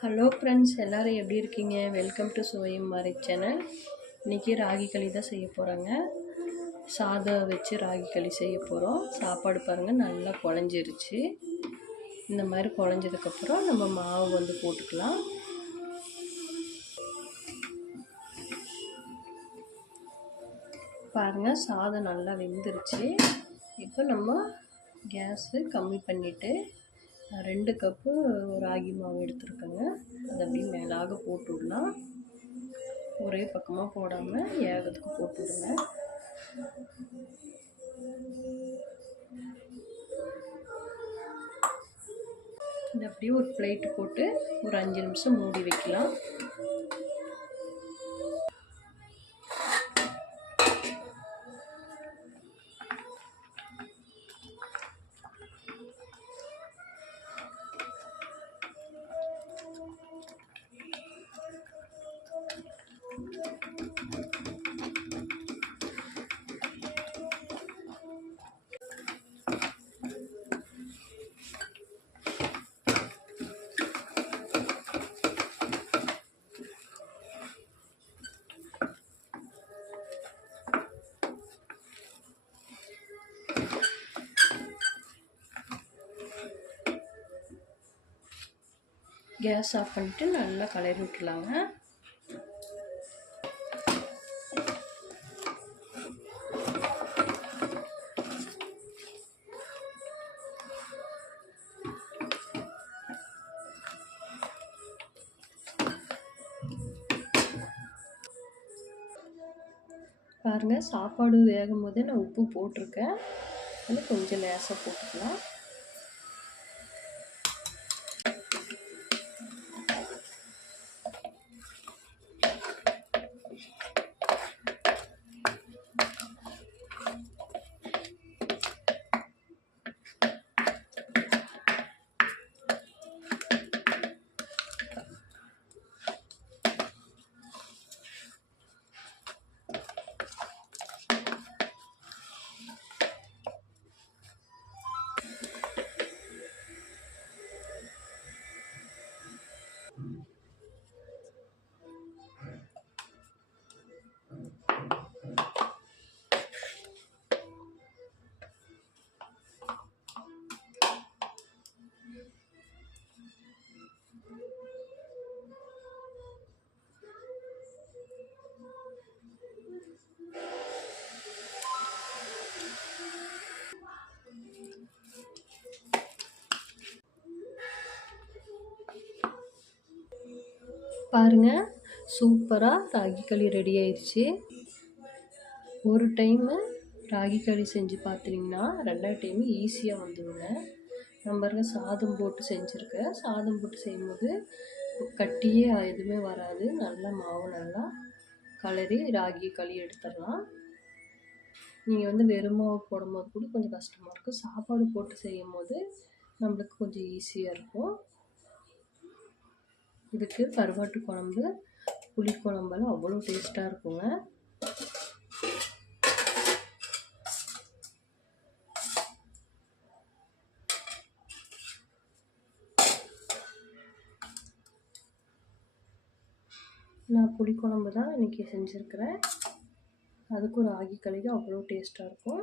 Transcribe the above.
Hello friends எல்லோரும் எப்படி இருக்கீங்க? வெல்கம் டு சுவையும் மாறி சேனல் இன்றைக்கி ராகி களி தான் செய்ய போகிறாங்க சாதம் வச்சு ராகி களி செய்ய போகிறோம் சாப்பாடு பாருங்கள் நல்லா குழஞ்சிருச்சு. இந்த மாதிரி குழஞ்சதுக்கப்புறம் நம்ம மாவு வந்து போட்டுக்கலாம். பாருங்கள் சாதம் நல்லா வெந்துருச்சு. இப்போ நம்ம கேஸு கம்மி பண்ணிவிட்டு ரெண்டு கப்பு ராகி மாவு எடுத்துருக்கேங்க. அதை அப்படியே மேலாக போட்டு விடலாம் ஒரே பக்கமாக போடாமல் ஏகத்துக்கு போட்டு விடுங்க இது அப்படியே ஒரு பிளேட்டு போட்டு ஒரு அஞ்சு நிமிஷம் மூடி வைக்கலாம். கேஸ் ஆஃப் பண்ணிவிட்டு நல்லா கலரி விட்டுலாங்க பாருங்கள் சாப்பாடு வேகும் போதே நான் உப்பு போட்டிருக்கேன். அதில் கொஞ்சம் லேசாக போட்டுக்கலாம். பாருங்கள் சூப்பராக ராகி களி ரெடி ஆயிடுச்சு ஒரு டைமு ராகி களி செஞ்சு பார்த்தீங்கன்னா ரெண்டாவது டைமு ஈஸியாக வந்துடுங்க நம்ம சாதம் போட்டு செஞ்சுருக்கேன் சாதம் போட்டு செய்யும்போது கட்டியே எதுவுமே வராது. நல்லா மாவு நல்லா கலரி ராகி களி எடுத்துடலாம். நீங்கள் வந்து வெறும் மாவு போடும்போது கூட கொஞ்சம் கஷ்டமாக இருக்கும். சாப்பாடு போட்டு செய்யும் போது நம்மளுக்கு கொஞ்சம் ஈஸியாக இருக்கும். இதுக்கு கருவாட்டு குழம்பு புளி குழம்பெல்லாம் அவ்வளோ டேஸ்ட்டாக இருக்குங்க. நான் புளிக்குழம்பு தான் இன்றைக்கி செஞ்சுருக்கிறேன். அதுக்கு ஒரு ஆகி களிக்கு அவ்வளோ டேஸ்ட்டாக இருக்கும்.